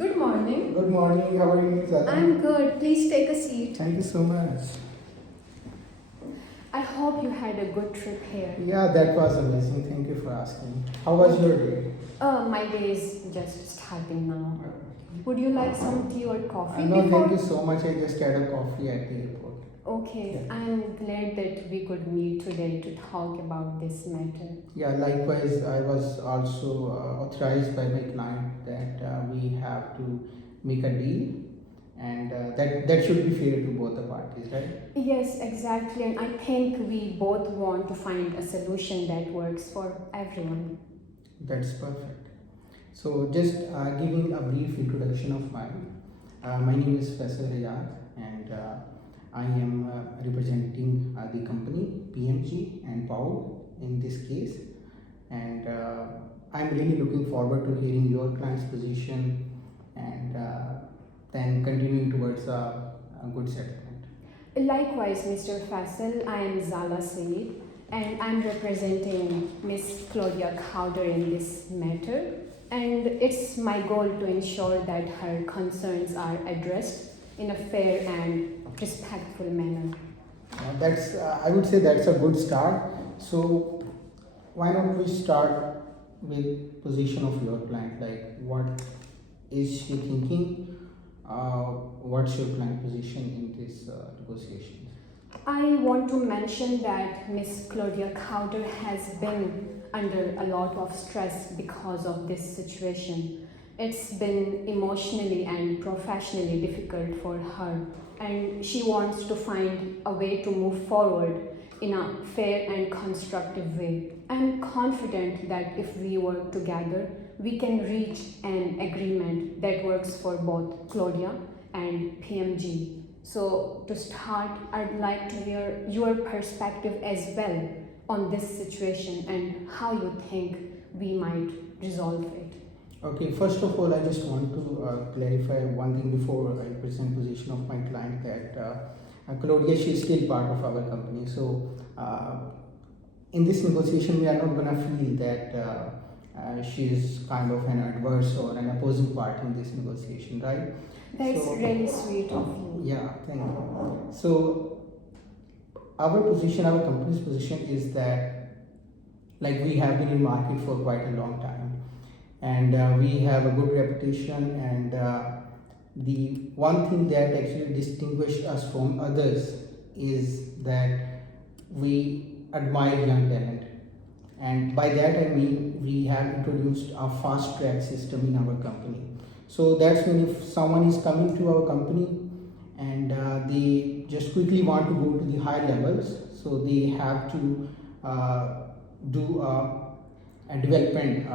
Good morning. Good morning. How are you, Zala? I'm good. Please take a seat. Thank you so much. I hope you had a good trip here. Yeah, that was amazing. Thank you for asking. How was your day? My day is just starting now. Would you like some tea or coffee No, before? thank you so much. I just had a coffee at the airport. Okay, Yeah. I'm glad that we could meet today to talk about this matter. Yeah, likewise, I was also authorized by my client that we have to make a deal, and that should be fair to both the parties, right? Yes, exactly. And I think we both want to find a solution that works for everyone. That's perfect. So, just giving a brief introduction of mine. My name is Faisal Hayat, and I am representing the company PMG and Paul in this case. And I'm really looking forward to hearing your client's position and then continuing towards a good settlement. Likewise, Mr. Faisal, I am Zala Saeed and I'm representing Miss Claudia Cowder in this matter. And it's my goal to ensure that her concerns are addressed in a fair and respectful manner. I would say that's a good start. So, why don't we start with position of your client? Like, what is she thinking? What's your client position in this negotiation? I want to mention that Miss Claudia Cowder has been under a lot of stress because of this situation. It's been emotionally and professionally difficult for her, and she wants to find a way to move forward in a fair and constructive way. I'm confident that if we work together, we can reach an agreement that works for both Claudia and PMG. So, to start, I'd like to hear your perspective as well on this situation and how you think we might resolve it. Okay, first of all, I just want to clarify one thing before I present position of my client that Claudia, she is still part of our company. So, in this negotiation, we are not going to feel that she is kind of an adverse or an opposing party in this negotiation, right? That's So, really sweet of you. yeah, thank you. So, our position, our company's position is that like we have been in market for quite a long time, and we have a good reputation, and the one thing that actually distinguishes us from others is that we admire young talent, and by that I mean we have introduced a fast track system in our company. So that's when if someone is coming to our company and they just quickly want to go to the high levels, so they have to do a development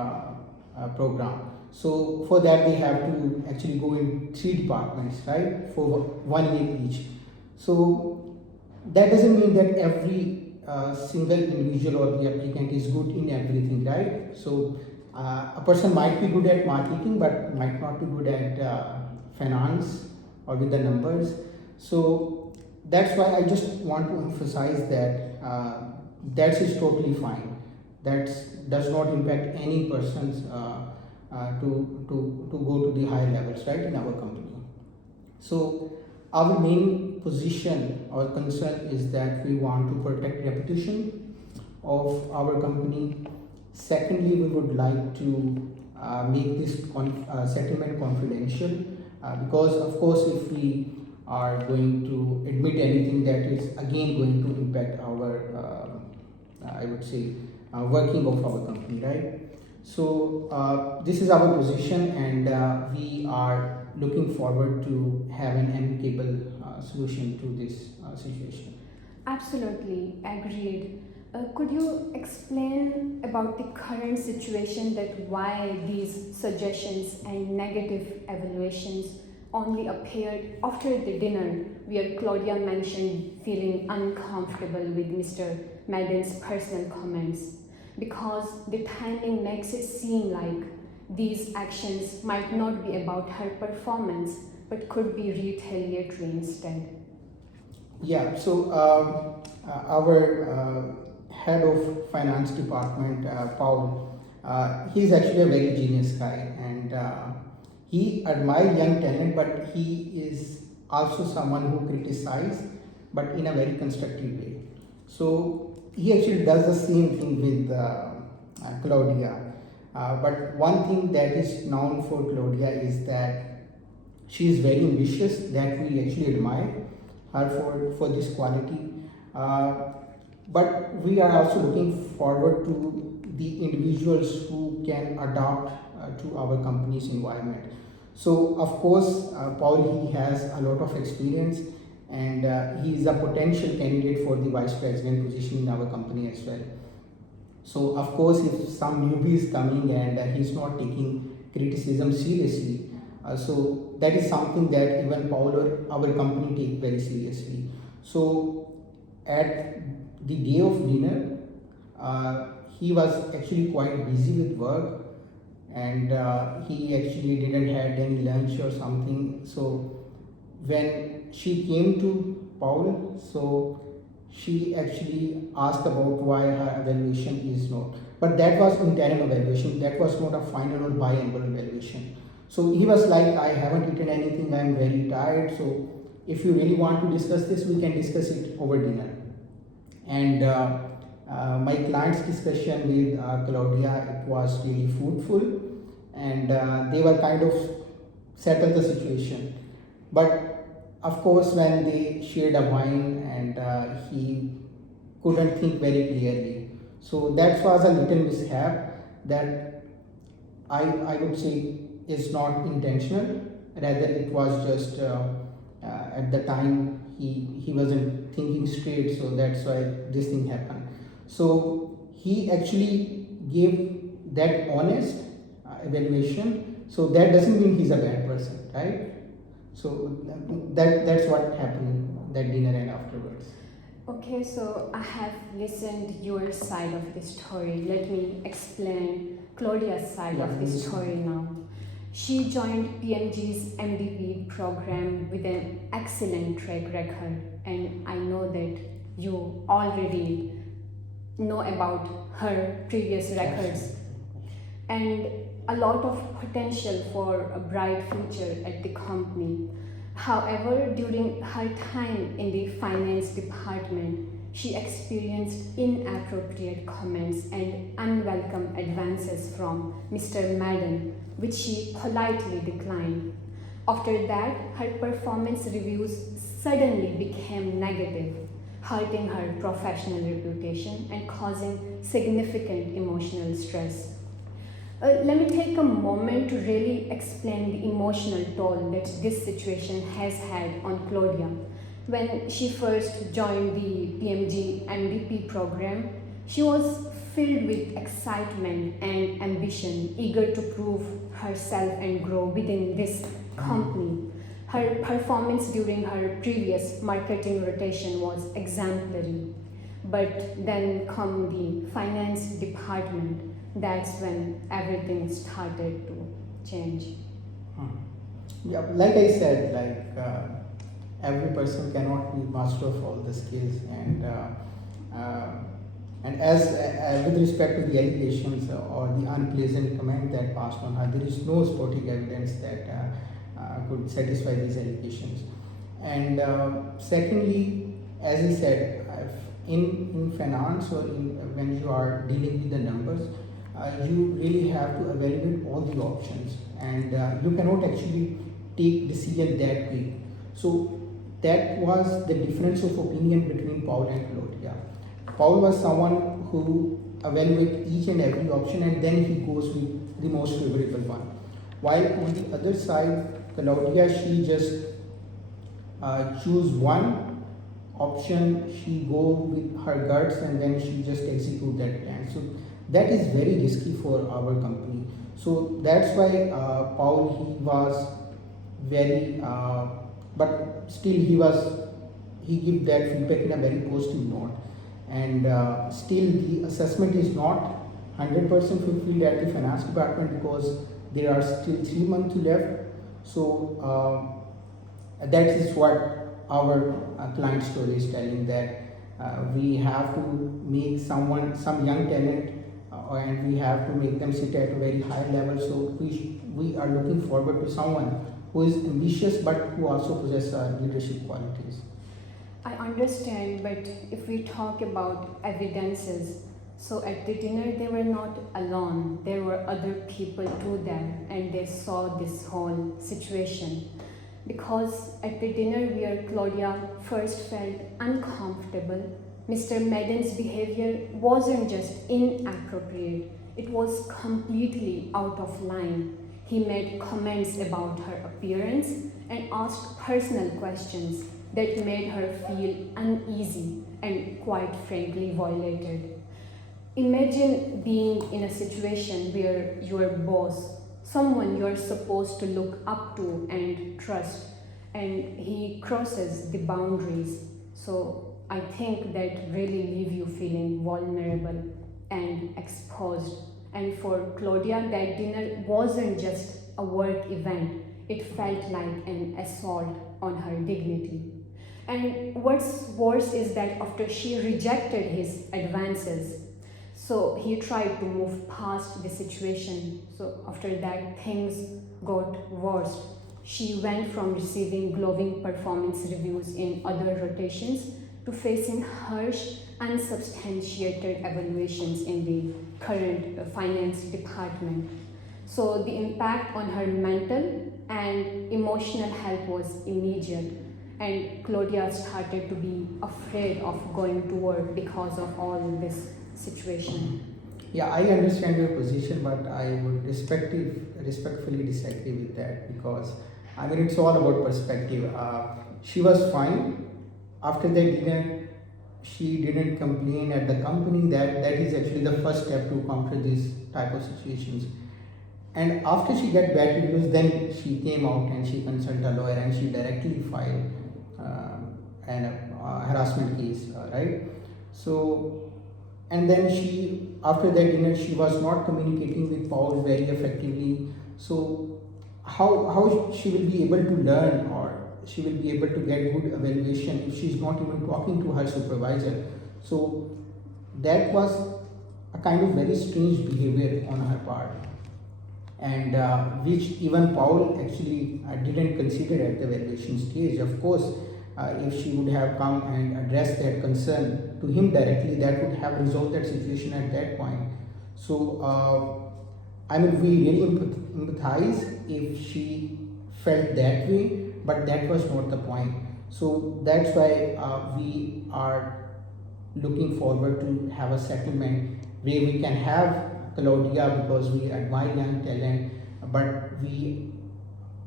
program. So for that they have to actually go in three departments, right, for 1 year each. So that doesn't mean that every single individual or the applicant is good in everything, right? So a person might be good at marketing but might not be good at finance or with the numbers. So that's why I just want to emphasize that that is totally fine. That does not impact any person's to go to the higher levels, right, in our company. So our main position or concern is that we want to protect reputation of our company. Secondly, we would like to make this settlement confidential because of course if we are going to admit anything that is again going to impact our I would say working of our company, right? So this is our position, and we are looking forward to have an amicable solution to this situation. Absolutely, agreed. Could you explain about the current situation that why these suggestions and negative evaluations only appeared after the dinner where Claudia mentioned feeling uncomfortable with Mr. Madden's personal comments? Because the timing makes it seem like these actions might not be about her performance but could be retaliatory instead. Yeah, so our head of finance department, Paul, he's actually a very genius guy, and he admires young talent, but he is also someone who criticizes, but in a very constructive way. So he actually does the same thing with Claudia. But one thing that is known for Claudia is that she is very ambitious, that we actually admire her for this quality. But we are also looking forward to the individuals who can adapt to our company's environment. So of course, Paul, he has a lot of experience, and he is a potential candidate for the vice president position in our company as well. So of course, if some newbie is coming and he's not taking criticism seriously, so that is something that even Paul or our company take very seriously. So at the day of dinner, he was actually quite busy with work, and he actually didn't had any lunch or something. So when she came to Paul, so she actually asked about why her evaluation is not. But that was interim evaluation. That was not a final or biannual evaluation. So he was like, I haven't eaten anything. I'm very tired. So if you really want to discuss this, we can discuss it over dinner. And my client's discussion with Claudia, it was really fruitful, and they were kind of settled the situation. But of course, when they shared a wine, and he couldn't think very clearly, so that was a little mishap that I would say is not intentional. Rather, it was just at the time he wasn't thinking straight, so that's why this thing happened. So he actually gave that honest evaluation. So that doesn't mean he's a bad person, right? So that's what happened that dinner and afterwards. Okay, so I have listened your side of the story. Let me explain Claudia's side of the story now. She joined PMG's MDP program with an excellent track record, and I know that you already know about her previous records and a lot of potential for a bright future at the company. However, during her time in the finance department, she experienced inappropriate comments and unwelcome advances from Mr. Madden, which she politely declined. After that, her performance reviews suddenly became negative, hurting her professional reputation and causing significant emotional stress. Let me take a moment to really explain the emotional toll that this situation has had on Claudia. When she first joined the PMG MDP program, she was filled with excitement and ambition, eager to prove herself and grow within this company. Her performance during her previous marketing rotation was exemplary. But then come the finance department. That's when everything started to change. Yeah, like I said, every person cannot be master of all the skills, and as with respect to the allegations or the unpleasant comment that passed on her, there is no supporting evidence that could satisfy these allegations. And secondly, as I said, in finance or when you are dealing with the numbers, you really have to evaluate all the options, and you cannot actually take decision that quick. So that was the difference of opinion between Paul and Claudia. Paul was someone who evaluates each and every option, and then he goes with the most favorable one. While on the other side, Claudia, she just choose one option, she go with her guts, and then she just execute that plan. So that is very risky for our company. So that's why Paul, he was very but still he give that feedback in a very positive note, and still the assessment is not 100% fulfilled at the finance department because there are still 3 months left. So that is what our client story is telling, that we have to make some young talent and we have to make them sit at a very high level. So we are looking forward to someone who is ambitious but who also possesses leadership qualities. I understand, but if we talk about evidences, so at the dinner they were not alone. There were other people too there, and they saw this whole situation. Because at the dinner where Claudia first felt uncomfortable, Mr. Madden's behavior wasn't just inappropriate, it was completely out of line. He made comments about her appearance and asked personal questions that made her feel uneasy and quite frankly violated. Imagine being in a situation where your boss, someone you're supposed to look up to and trust, and he crosses the boundaries. So I think that really leave you feeling vulnerable and exposed. And for Claudia, that dinner wasn't just a work event, it felt like an assault on her dignity. And what's worse is that after she rejected his advances, so he tried to move past the situation. So after that, things got worse. She went from receiving glowing performance reviews in other rotations to facing harsh, unsubstantiated evaluations in the current finance department. So the impact on her mental and emotional health was immediate, and Claudia started to be afraid of going to work because of all this situation. Yeah, I understand your position, but I would respectfully disagree with that, because I mean it's all about perspective. She was fine after that dinner. She didn't complain at the company. That is actually the first step to counter these type of situations. And after she got bad reviews, then she came out and she consulted a lawyer and she directly filed an harassment case, right? So, and then she, after that dinner, she was not communicating with Paul very effectively. So, how she will be able to learn, or she will be able to get good evaluation if she's not even talking to her supervisor? So, that was a kind of very strange behavior on her part, and which even Paul actually didn't consider at the evaluation stage. Of course, if she would have come and addressed that concern to him directly, that would have resolved that situation at that point. So, I mean, we really empathize if she felt that way, but that was not the point. So that's why we are looking forward to have a settlement where we can have Claudia, because we admire young talent, but we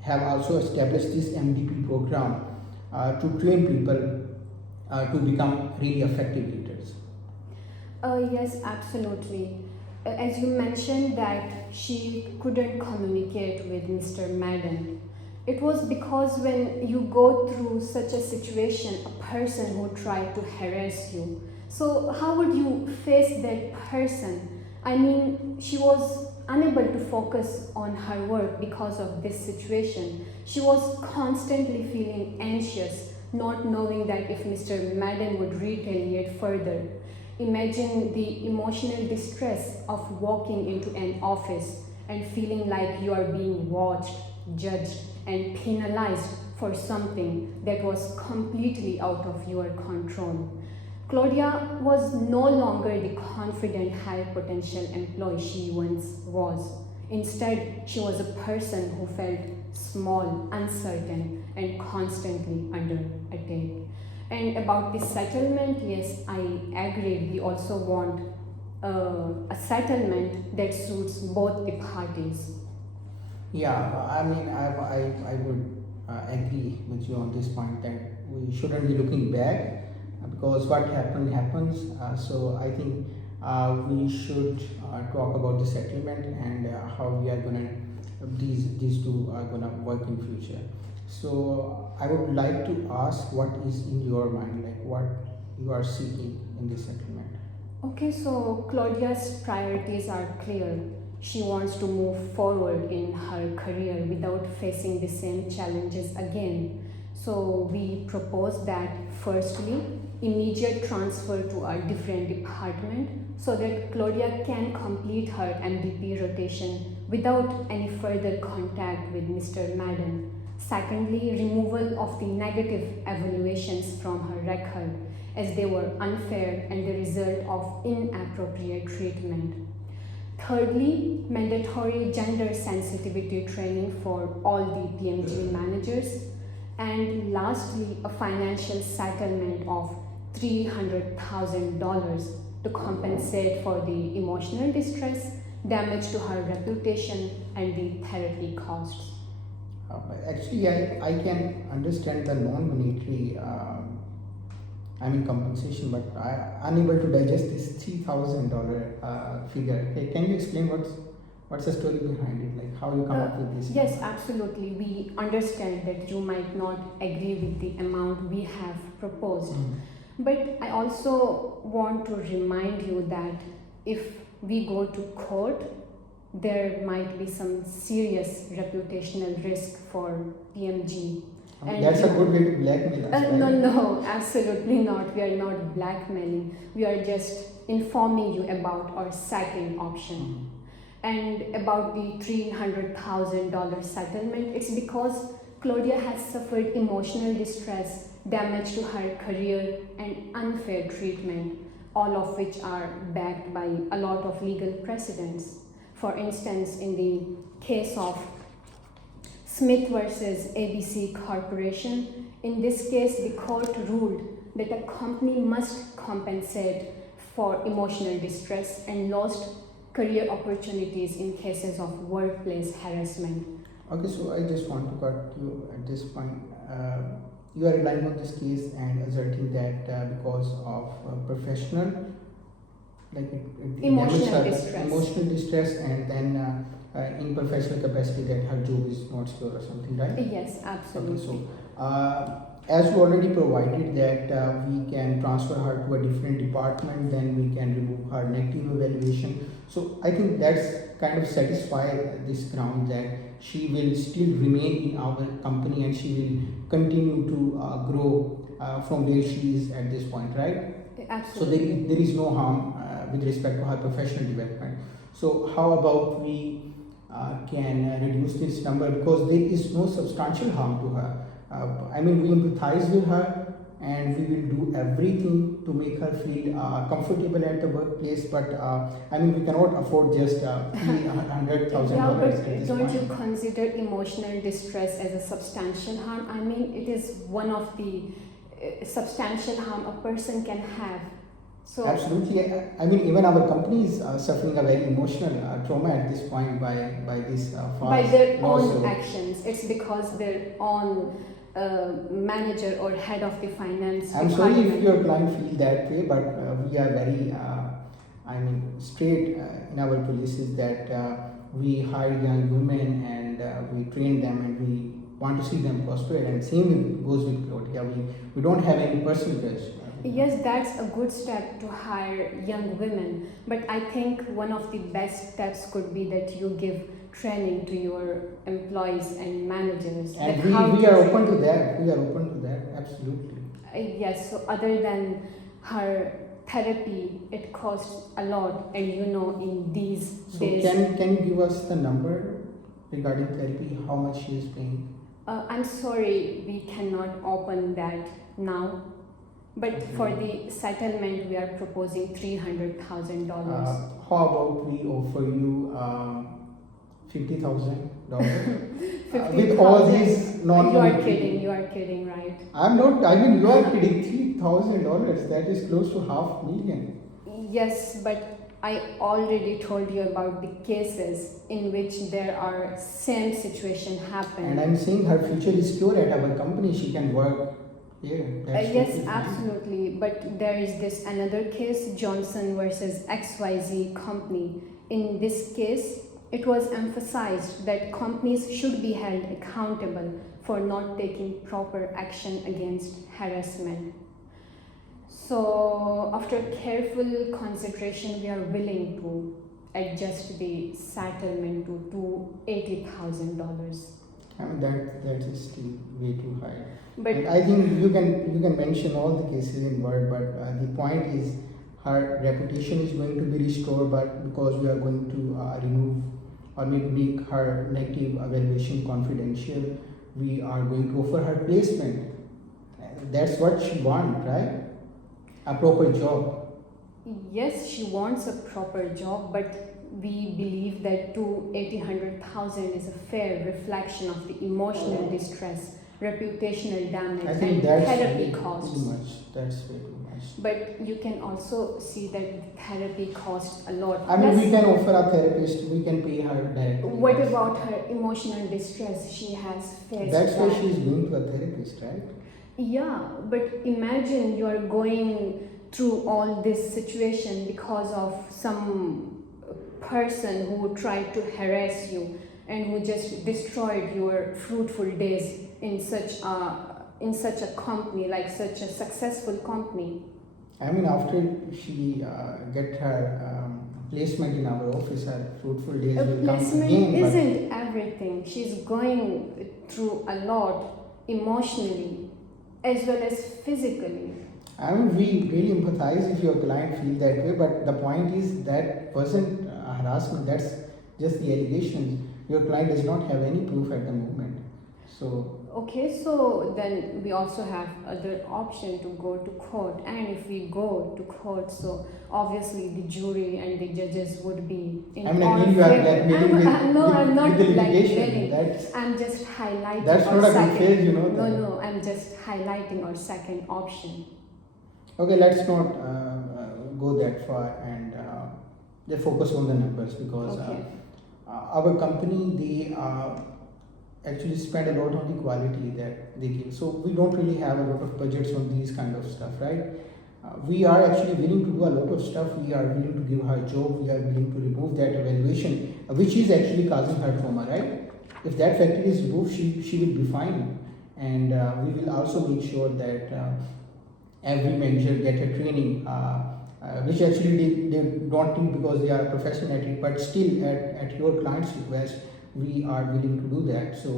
have also established this MDP program to train people to become really effective leaders. Yes, absolutely. As you mentioned that she couldn't communicate with Mr. Madden, it was because when you go through such a situation, a person who tried to harass you, so how would you face that person? I mean, she was unable to focus on her work because of this situation. She was constantly feeling anxious, not knowing that if Mr. Madden would retaliate further. Imagine the emotional distress of walking into an office and feeling like you are being watched, judged, and penalized for something that was completely out of your control. Claudia was no longer the confident, high potential employee she once was. Instead, she was a person who felt small, uncertain, and constantly under attack. And about the settlement, yes, I agree. We also want a settlement that suits both the parties. Yeah, I mean, I would agree with you on this point that we shouldn't be looking back, because what happened happens. So I think we should talk about the settlement and how we are gonna these two are gonna work in future. So I would like to ask, what is in your mind, like what you are seeking in this settlement? Okay, so Claudia's priorities are clear. She wants to move forward in her career without facing the same challenges again. So we propose that firstly, immediate transfer to a different department so that Claudia can complete her MDP rotation without any further contact with Mr. Madden. Secondly, removal of the negative evaluations from her record as they were unfair and the result of inappropriate treatment. Thirdly, mandatory gender sensitivity training for all the PMG managers. And lastly, a financial settlement of $300,000 to compensate for the emotional distress, damage to her reputation, and the therapy costs. Actually, I can understand the non-monetary compensation, but I'm unable to digest this $3,000 figure. Okay, can you explain what's the story behind it? Like how you come up with this? Yes, absolutely. We understand that you might not agree with the amount we have proposed. But I also want to remind you that if we go to court, there might be some serious reputational risk for PMG. And that's a good way to blackmail us. No, absolutely not. We are not blackmailing. We are just informing you about our second option. And about the $300,000 settlement, it's because Claudia has suffered emotional distress, damage to her career, and unfair treatment, all of which are backed by a lot of legal precedents. For instance, in the case of Smith versus ABC Corporation, in this case, the court ruled that a company must compensate for emotional distress and lost career opportunities in cases of workplace harassment. Okay, so I just want to cut you at this point. You are relying on this case and asserting that because of professional, emotional distress, and then in professional capacity that her job is not secure or something, right? Yes, absolutely. Okay, so as you already provided that we can transfer her to a different department, then we can remove her negative evaluation. So I think that's kind of satisfy this ground that she will still remain in our company and she will continue to grow from where she is at this point, right? Absolutely. So there is no harm with respect to her professional development. So how about we can reduce this number, because there is no substantial harm to her. We empathize with her and we will do everything to make her feel comfortable at the workplace, but we cannot afford just $300,000 at this don't point. you consider emotional distress as a substantial harm? It is one of the substantial harm a person can have. So absolutely. Even our company is suffering a very emotional trauma at this point by this by their lawsuit. own actions. It's because their own manager or head of the finance I'm sorry if your client feel that way, but we are very straight in our policies that we hire young women and we train them and we want to see them prosper, and same goes with Claudia. We don't have any personal grudge. Yes, that's a good step to hire young women, but I think one of the best steps could be that you give training to your employees and managers. And we are open to that. We are open to that, absolutely. Yes, so other than her therapy, it costs a lot, and in these days. So can you give us the number regarding therapy, how much she is paying? I'm sorry, we cannot open that now. But for the settlement, we are proposing $300,000. How about we offer you $50,000 with all these non-monetary? You are kidding, right? I'm not. You are kidding. $3,000. That is close to $500,000. Yes, but I already told you about the cases in which there are same situation happen. And I'm saying her future is secure at our company. She can work. Yes, absolutely. But there is this another case, Johnson versus XYZ company. In this case, it was emphasized that companies should be held accountable for not taking proper action against harassment. So, after careful consideration, we are willing to adjust the settlement to $80,000. I mean that is still way too high. But And I think you can mention all the cases in Word, but the point is her reputation is going to be restored, but because we are going to remove or maybe make her negative evaluation confidential, we are going to offer her placement. That's what she wants, right? A proper job. yes, she wants a proper job, but we believe that 280,000 is a fair reflection of the emotional distress, reputational damage, I and think that's therapy way costs. too much. That's way too much. But you can also see that therapy costs a lot. I mean, Plus, we can offer a therapist, we can pay her directly. what about her emotional distress? She has faced That's why that. she's going to a therapist, right? Yeah, but imagine you are going through all this situation because of some person who tried to harass you and who just destroyed your fruitful days in such a company, like such a successful company. I mean, after she get her placement in our office, her fruitful days A will come placement again. But isn't everything. She's going through a lot emotionally as well as physically. I mean, we really empathize if your client feel that way, but the point is that wasn't harassment. That's just the allegations. Your client does not have any proof at the moment. So Okay, so then we also have other option to go to court, and if we go to court, so obviously the jury and the judges would be in I mean, our again, you are favor. blackmailing I'm not with the blackmailing. litigation. I'm just highlighting That's our not a good second. phase, you know. No, I'm just highlighting our second option. Okay, let's not go that far and they focus on the numbers because Okay. our company they actually spend a lot on the quality that they give. So we don't really have a lot of budgets on these kind of stuff, right? We are actually willing to do a lot of stuff. We are willing to give her a job. We are willing to remove that evaluation, which is actually causing her trauma, right? If that factor is removed, she will be fine. And we will also make sure that every manager get a training, which actually they don't need because they are professional at it, but still at your client's request, we are willing to do that. So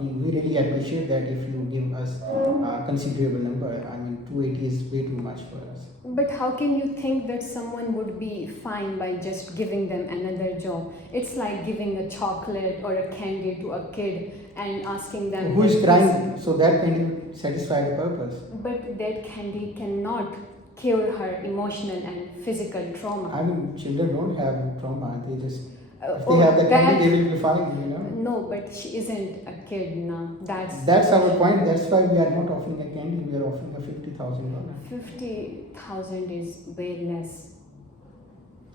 we really appreciate that if you give us a considerable number. I mean, 280 is way too much for us. But how can you think that someone would be fine by just giving them another job? It's like giving a chocolate or a candy to a kid and asking them. Who is crying? So that can satisfy the purpose. But that candy cannot cure her emotional and physical trauma. I mean, children don't have trauma. They just if they Oh, have the that- candy, they will be fine. You know. No, but she isn't a kid now. That's our point. That's why we are not offering a candy. We are offering a $50,000. 50,000 is way less.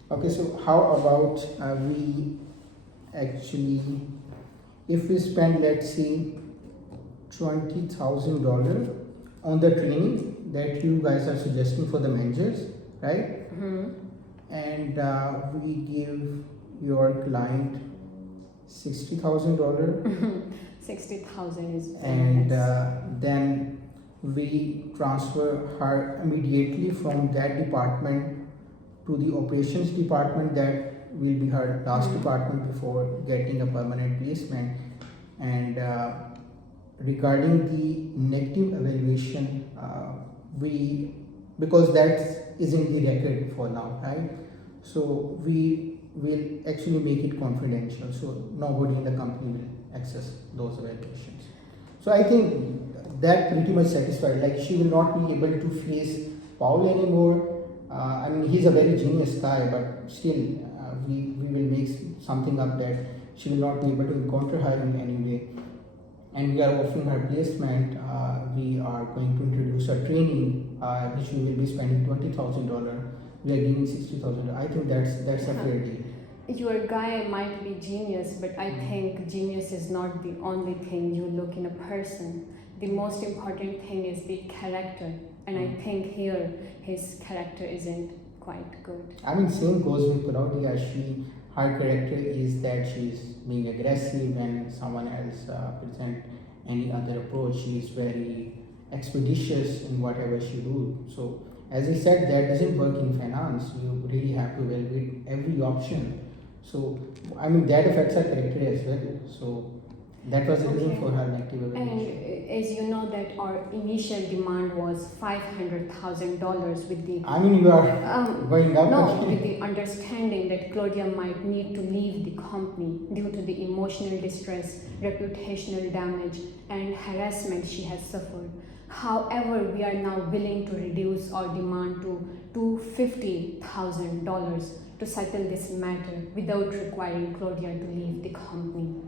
Okay, so how about we actually, if we spend, let's say, $20,000 on the training that you guys are suggesting for the managers, right? And we give your client $60,000, 60,000 is way and less. then we transfer her immediately from that department to the operations department that will be her last department before getting a permanent placement. And regarding the negative evaluation, we, because that is in the record for now, right? So we will actually make it confidential, so nobody in the company will access those evaluations. So I think that pretty much satisfied. Like, she will not be able to face Paul anymore. I mean, he's a very genius guy, but still, we will make something up that she will not be able to encounter her in any way. And we are offering her placement. We are going to introduce her training, which we will be spending $20,000. We are giving $60,000. I think that's a fair deal. Your guy might be genius, but I think genius is not the only thing you look in a person. The most important thing is the character, and I think here his character isn't quite good. I mean, same goes with Claudia. Her character is that she's being aggressive when someone else present any other approach. She is very expeditious in whatever she do. So, as I said, that doesn't work in finance. You really have to evaluate every option. So, I mean, that affects her character as well. So, That was the reason Okay. for her negative And evaluation. as you know that our initial demand was $500,000 with the I mean, you are going up no, again. with the understanding that Claudia might need to leave the company due to the emotional distress, reputational damage, and harassment she has suffered. However, we are now willing to reduce our demand to $250,000 to settle this matter without requiring Claudia to leave the company.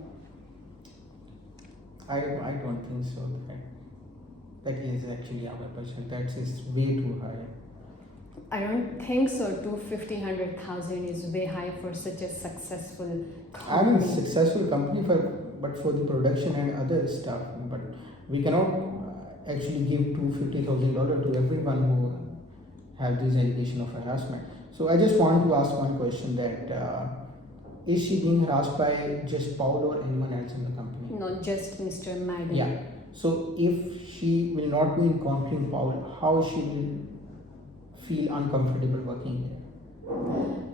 I don't think so. That is actually our budget. That is way too high. I don't think so. 250,000 is way high for such a successful I mean, company. successful company but for the production and other stuff. But we cannot actually give $250,000 to everyone who have this allegation of harassment. So I just want to ask one question: that is she being harassed by just Paul or anyone else in the company? Not just Mr. Madden. Yeah. So if she will not be encountering Paul, how she will feel uncomfortable working here?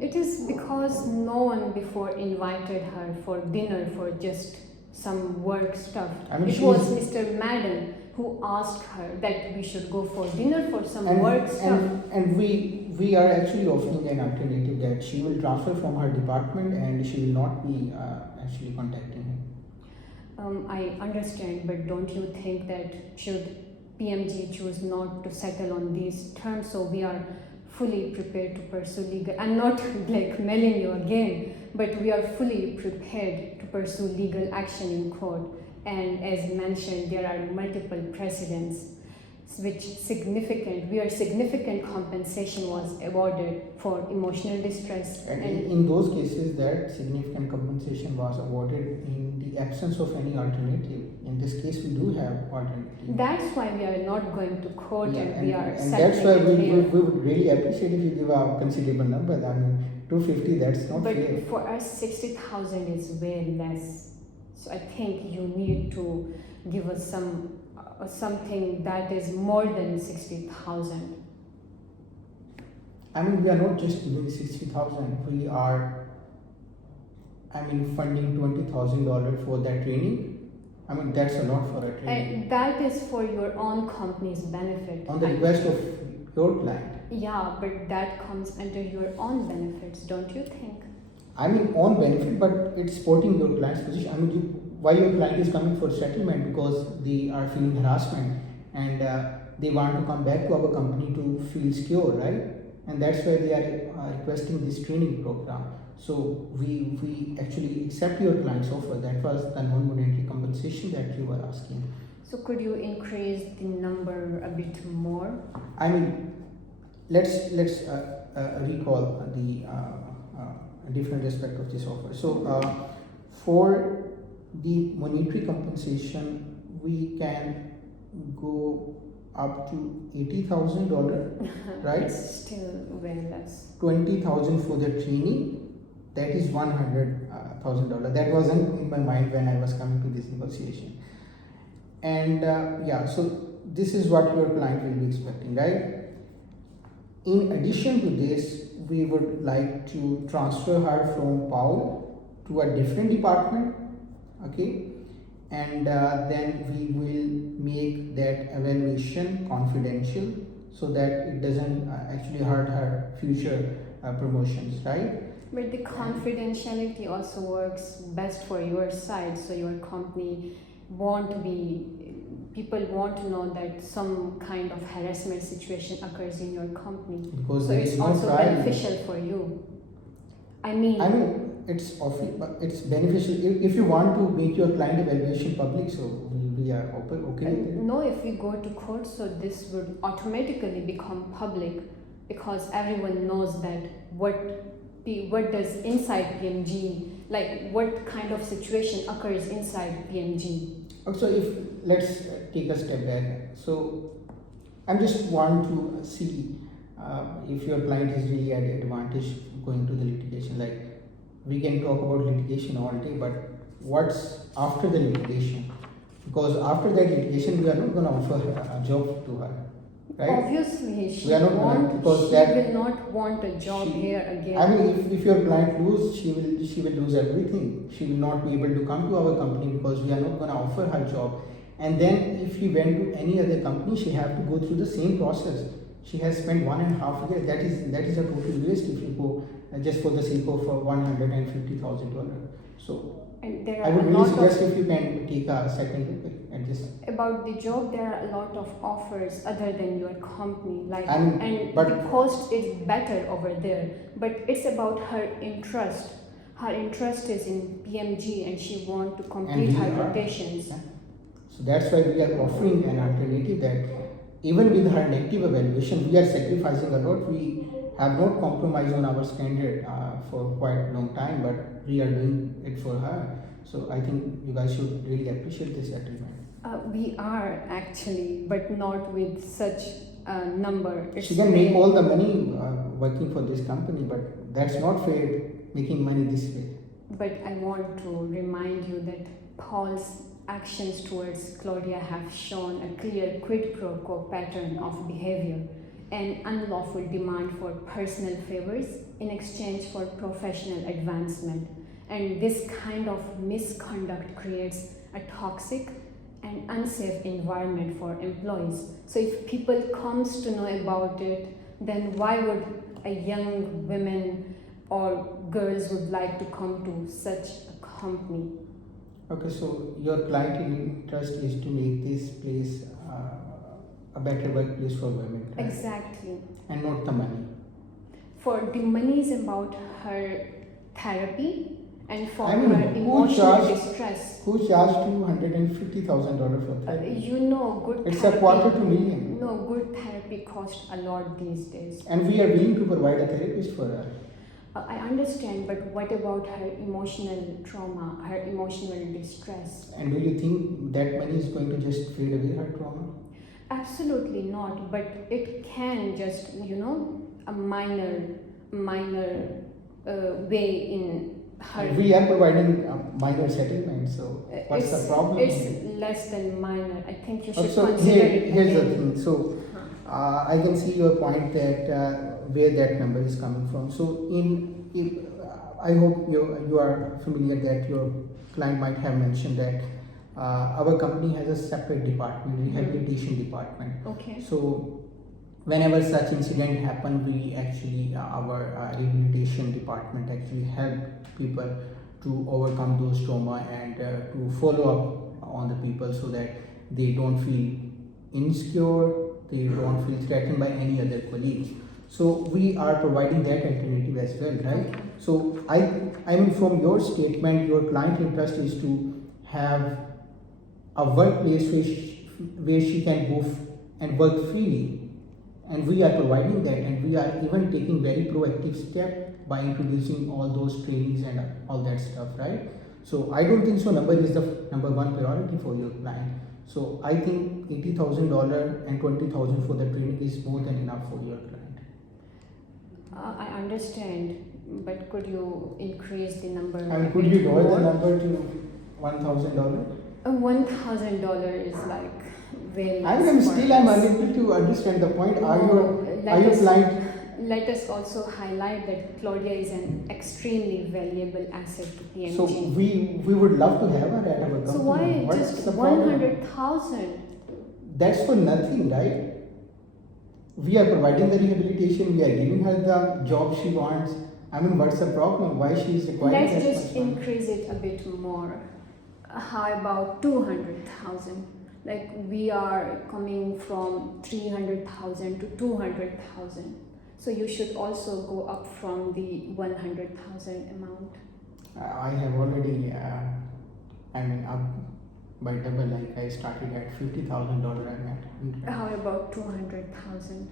It is because no one before invited her for dinner for just some work stuff. I mean, It was Mr. Madden who asked her that we should go for dinner for some work stuff. And we are actually offering an alternative that she will transfer from her department and she will not be actually contacting him. I understand, but don't you think that should PMG choose not to settle on these terms, so we are fully prepared to pursue legal. I'm not blackmailing you again, but we are fully prepared to pursue legal action in court. And as mentioned, there are multiple precedents which significant compensation was awarded for emotional distress. And in those cases, that significant compensation was awarded in the absence of any alternative. In this case, we do have alternative. That's why we are not going to court, Yeah, and we are and that's why settling we would really appreciate if you give a considerable number. I mean, 250, that's not But fair. for us, 60,000 is way less. So I think you need to give us something that is more than 60,000. I mean, we are not just giving 60,000. We are, funding $20,000 for that training. I mean, that's a lot for a training. And that is for your own company's benefit. On the request of your client. Yeah, but that comes under your own benefits, don't you think? I mean, own benefit, but it's supporting your client's position. I mean, why your client is coming for settlement? Because they are feeling harassment and they want to come back to our company to feel secure, right? And that's why they are requesting this training program. So we actually accept your client's offer. That was the non-monetary compensation that you were asking. So could you increase the number a bit more? I mean, let's recall the different aspect of this offer. So for the monetary compensation, we can go up to $80,000, right? It's still way less. 20,000 for the training. That is $100,000. That wasn't in my mind when I was coming to this negotiation. And so this is what your client will be expecting, right? In addition to this, we would like to transfer her from Paul to a different department, okay? And then we will make that evaluation confidential so that it doesn't actually hurt her future promotions, right? But the confidentiality also works best for your side, so your company people want to know that some kind of harassment situation occurs in your company. Because so it's also beneficial for you. I mean, it's beneficial if you want to make your client evaluation public. So we are open, okay with it. No, if we go to court, so this would automatically become public because everyone knows that what does inside PMG, like what kind of situation occurs inside PMG. Also, let's take a step back. So I just want to see if your client is really at advantage going to the litigation. Like, we can talk about litigation all day, but what's after the litigation? Because after that litigation, we are not going to offer a job to her. right? Obviously, We are not gonna, because that will not want a job she- here again. I mean, if your client lose, she will lose everything. She will not be able to come to our company because we are not going to offer her job. And then if she went to any other company, she have to go through the same process. She has spent 1.5 years. That is a total waste if you go just for the sake of $150,000. So And there I are would a really lot suggest of if you can take a second look at this. about the job. There are a lot of offers other than your company, like And the cost is better over there. But it's about her interest. Her interest is in PMG, and she want to complete we her are. rotations. Yeah. So that's why we are offering an alternative that even with her negative evaluation, we are sacrificing a lot. We have not compromised on our standard for quite a long time, but we are doing it for her. So I think you guys should really appreciate this settlement. We are actually, but not with such a number. She can make all the money working for this company, but that's not fair making money this way. But I want to remind you that Paul's actions towards Claudia have shown a clear quid pro quo pattern of behavior, an unlawful demand for personal favors in exchange for professional advancement. And this kind of misconduct creates a toxic and unsafe environment for employees. So if people comes to know about it, then why would a young woman or girls would like to come to such a company? Okay, so your client interest is to make this place a better workplace for women, right? Exactly. And not the money. For the money is about her therapy and for I mean, her emotional distress. Who charged $250,000 for therapy? You know, good It's therapy. a $250,000. No, good therapy costs a lot these days. And we are willing to provide a therapist for her. I understand, but what about her emotional trauma, her emotional distress? And do you think that money is going to just fade away her trauma? Absolutely not, but it can just, a minor way in her. We are providing a minor settlement, so what's the problem? It's less than minor. I think you should Also, consider it. here's the again. thing. So I can see your point that where that number is coming from. So I hope you are familiar that your client might have mentioned that our company has a separate department, rehabilitation department. Okay. So whenever such incident happen, we actually our rehabilitation department actually help people to overcome those trauma and to follow up on the people so that they don't feel insecure, they don't feel threatened by any other colleagues. So we are providing that alternative as well, right? So I mean, from your statement, your client interest is to have a workplace where she can go and work freely, and we are providing that, and we are even taking very proactive step by introducing all those trainings and all that stuff, right? So I don't think so number is the number one priority for your client. So I think $80,000 and $20,000 for the training is more than enough for your client. I understand, but could you increase the number? And could you lower the number to $1,000? $1,000 is like very. I'm unable to understand the point. Are you client? Let us also highlight that Claudia is an extremely valuable asset to PMG. So we would love to have her at our company. So why What's just the problem? 100,000? That's for nothing, right? We are providing the rehabilitation. We are giving her the job she wants. I mean, what's the problem? Why she is requiring Let's that just much money? increase it a bit more. How about 200,000? Like we are coming from 300,000 to 200,000. So you should also go up from the 100,000 amount. I have already, up by double. Like I started at $50,000 and How about 200,000?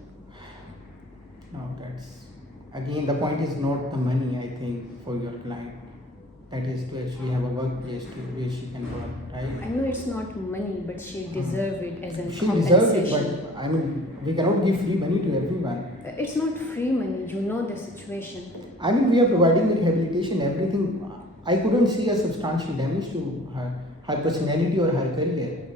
no, that's again the point is not the money. I think for your client, that is to actually have a workplace where she can work, right? I know it's not money, but she deserves it as a She compensation. deserves it, but I mean, we cannot give free money to everyone. It's not free money. You know the situation. I mean, we are providing the rehabilitation, everything. I couldn't see a substantial damage to her personality or her career.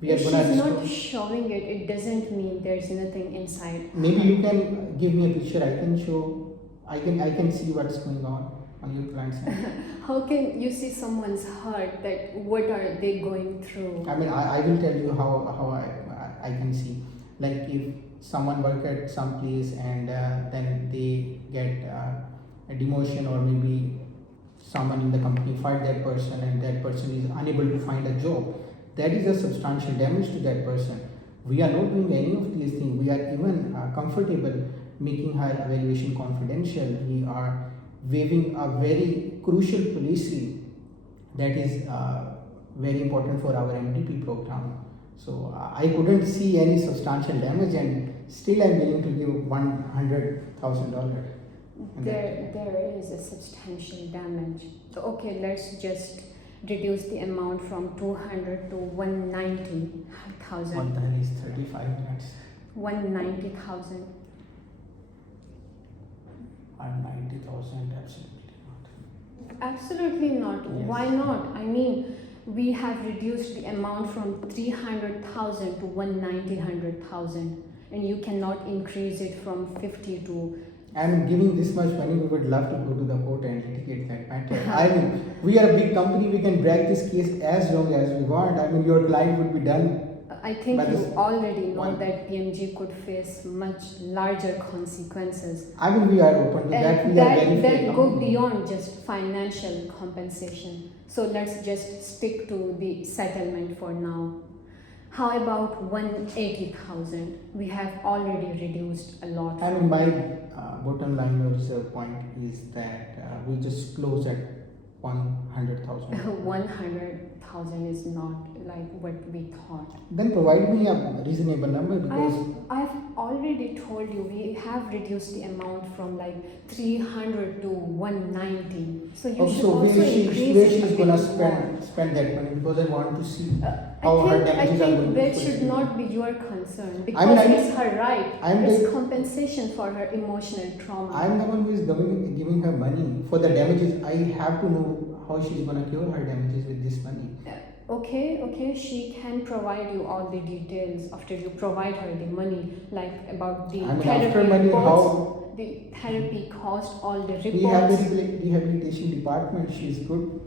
We are If gonna she's not restore. showing it, it doesn't mean there's nothing inside. Maybe you can give me a picture. I can show. I can see what's going on your client's hand. How can you see someone's heart? That what are they going through? I mean, I will tell you how I can see. Like if someone work at some place and then they get a demotion, or maybe someone in the company fired that person and that person is unable to find a job, that is a substantial damage to that person. We are not doing any of these things. We are even comfortable making her evaluation confidential. We are waiving a very crucial policy that is very important for our MDP program. So I couldn't see any substantial damage, and still I'm willing to give $100,000. There is a substantial damage. So, okay, let's just reduce the amount from 200 to 190,000. What the hell is 35 minutes? 190,000. 190,000, absolutely not. Absolutely not. Yes. Why not? I mean, we have reduced the amount from 300,000 to 190,000, and you cannot increase it from 50 to. And giving this much money, we would love to go to the court and litigate that matter. I mean, we are a big company, we can drag this case as long as we want. I mean, your client would be done. I think But you this- already know One- that PMG could face much larger consequences. I mean, we are open to that. And We are very fair that go company. beyond just financial compensation. So let's just stick to the settlement for now. How about 180,000? We have already reduced a lot. I mean, my bottom line or reserve point is that we just close at 100,000. 100,000 is not like what we thought. Then provide me a reasonable number, because I've already told you we have reduced the amount from like 300 to 190. So you should also also where increase she's it a gonna bit more. spend that money, because I want to see I how her think damages are going to that be should fulfilled. not be your concern, because I mean, it's her right. I'm It's the- compensation for her emotional trauma. I'm the one who is giving her money for the damages. I have to know how she's gonna cure her damages with this money. Okay, she can provide you all the details after you provide her the money, like about the I mean, therapy after money, reports, the therapy cost, all the We have reports. the rehabilitation department. She's good.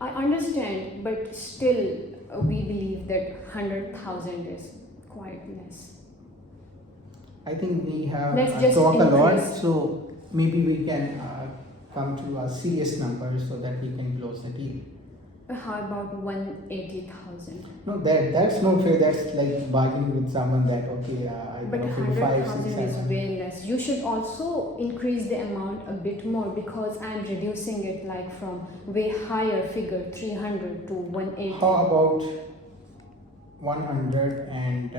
I understand, but still, we believe that 100,000 is quite less. I think we have Let's just talked a lot, increase. so maybe we can come to a serious number so that we can close the deal. How about 180,000? No, that's not fair. That's like bargaining with someone that okay, I But can offer 5, 6, 100,000 is 7. way less. You should also increase the amount a bit more, because I'm reducing it like from way higher figure 300 to 180. How about 100 and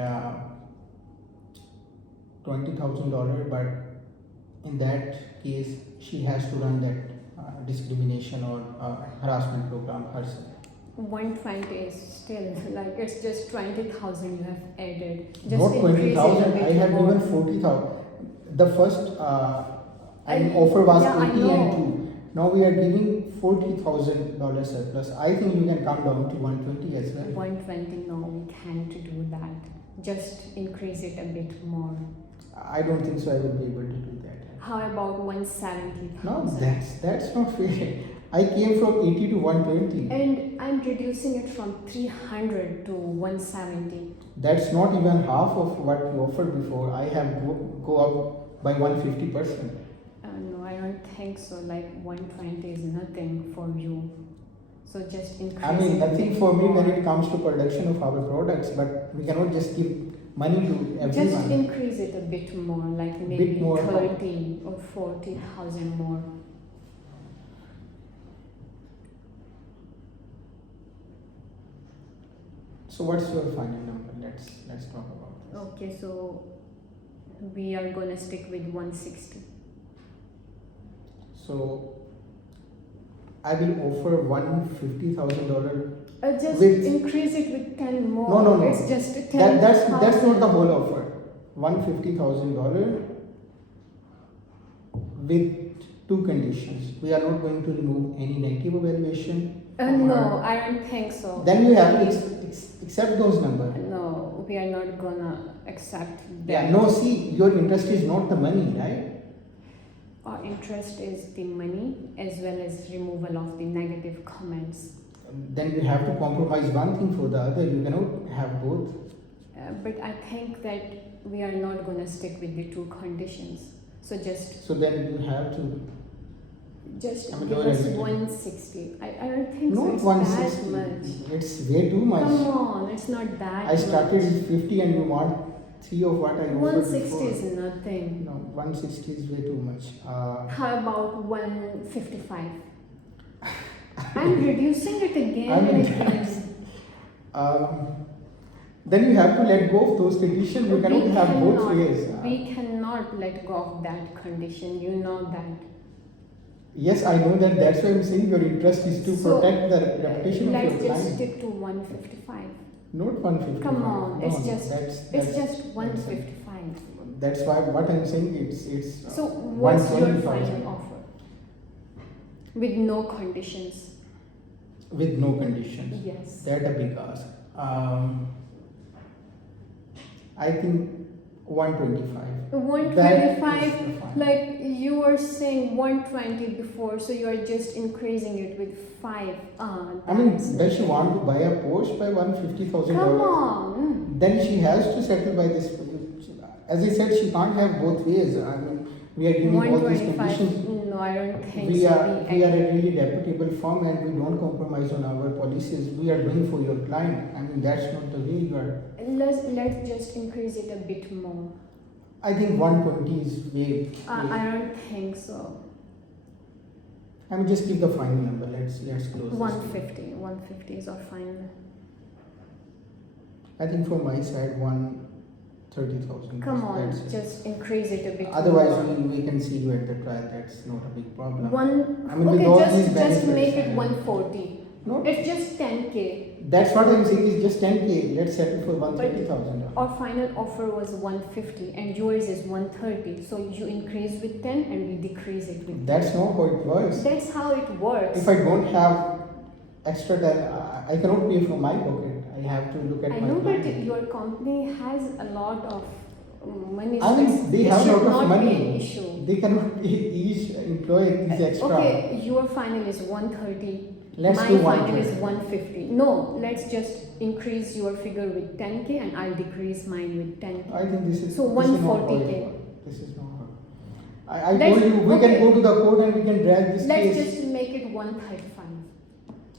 $20,000? But in that case, she has to run that discrimination or harassment program herself. 120 is still like it's just 20,000 you have added. Just Not increase it a 20,000. bit I have more. given 40,000. The first I- offer was yeah, I 80 know. and 2. Now we are giving $40,000 surplus. I think you can come down to 120 as well. 120, no, we can't do that. Just increase it a bit more. I don't think so. I will be able to do that. How about 170,000? No, that's not fair. I came from 80 to 120. And I'm reducing it from 300 to 170. That's not even half of what you offered before. I have go up by 150%. No, I don't think so. Like 120 is nothing for you. So just increase I mean, it a nothing bit for me more. when it comes to production of our products, but we cannot just give money to Just everyone. increase it a bit more, like maybe Bit more. 30 or 40,000 more. So what's your final number? Let's talk about this. Okay, so we are gonna stick with 160. So I will offer $150,000. Just With- increase it with 10 more. No. It's just 10,000. That's not the whole offer. $150,000 with 2 conditions. We are not going to remove any negative evaluation. No, I don't think so. Then you have to accept those numbers. No, we are not gonna accept that. Yeah, no, see, your interest is not the money, right? Our interest is the money as well as removal of the negative comments. Then you have to compromise one thing for the other. You cannot have both. But I think that we are not gonna stick with the two conditions. So So then you have to. just I mean, give lower us everything. 160. I don't think so. Not It's 160. that much. It's way too much. Come on, it's not that I started much. with 50 and you want 3 of what I offered 160 before. is nothing. No, 160 is way too much. How about 155? I'm reducing it again I mean, and again. Then you have to let go of those conditions. You cannot have both ways. We cannot let go of that condition. You know that. Yes, I know that. That's why I'm saying your interest is to So, protect the reputation of Let's your just client. stick to 155. Not 150. Come on, No, it's no, just it's just that's- 155. That's why what I'm saying it's. So what's your 120,000 final offer? With no conditions. with no conditions. Yes. That a big ask. I think 125. 125, fine. like you were saying 120 before, so you are just increasing it with 5. I mean, does she want to buy a Porsche by $150,000? Come on. Then she has to settle by this. As I said, she can't have both ways. I mean, we are giving all these 125. conditions. No, I don't think We so. are a really reputable firm and we don't compromise on our policies. We are doing for your client. I mean, that's not the way you are. Let's just increase it a bit more. I think 120 is way. I don't think so. I mean, just give the final number. Let's close. this. 150. 150 is our final. I think from my side, 130,000. Come on, That's it. just increase it a bit Otherwise, more. we can see you at the trial. That's not a big problem. One. I mean, with all Okay, these just benefits, make it and- 140. No, It's just 10k. that's what I'm saying. Is just 10K. Let's settle for 130,000. Our final offer was 150 and yours is 130. So you increase with 10 and we decrease it with 10. That's not how it works. That's how it works. If I don't have extra time, I cannot pay from my pocket. I have to look at I my know, but client. your company has a lot of money. I mean, they It have a should lot not of be an money. issue. They cannot pay each employee this extra. Okay, your final is 130. Let's My do final is 130. 150. No, let's just increase your figure with 10k and I'll decrease mine with 10k. I think this is So this is not how it 140K. works. This is not how. I Let's- told you we okay. can go to the court and we can drag this Let's case. just make it 135.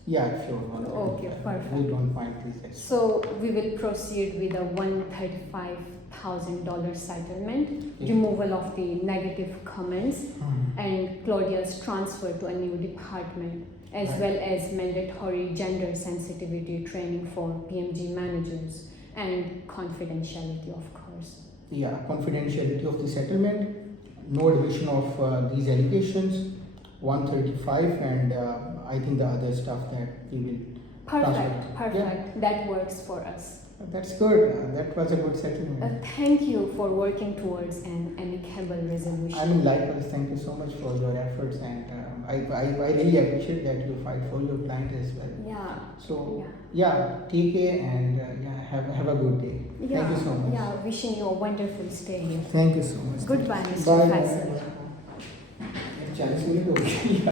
Yeah, sure. 135. Okay, perfect. We don't find this extra. So we will proceed with a $135,000 settlement, Yeah. removal of the negative comments, Mhm. and Claudia's transfer to a new department, as Right. well as mandatory gender sensitivity training for PMG managers and confidentiality, of course. Yeah, confidentiality of the settlement, no admission of these allegations, 135, and I think the other stuff that we will. Perfect, Transfer. perfect. That works for us. That's good. That was a good settlement. Thank you for working towards an amicable resolution. I mean, likewise, thank you so much for your efforts, and I really appreciate that you fight for your client as well. Yeah. So, yeah, take care and yeah, have a good day. Yeah, Thank you so much. Yeah, wishing you a wonderful stay here. Thank you so much. Goodbye, Mr. Bye. Faisal. Bye. 40 minute हो गए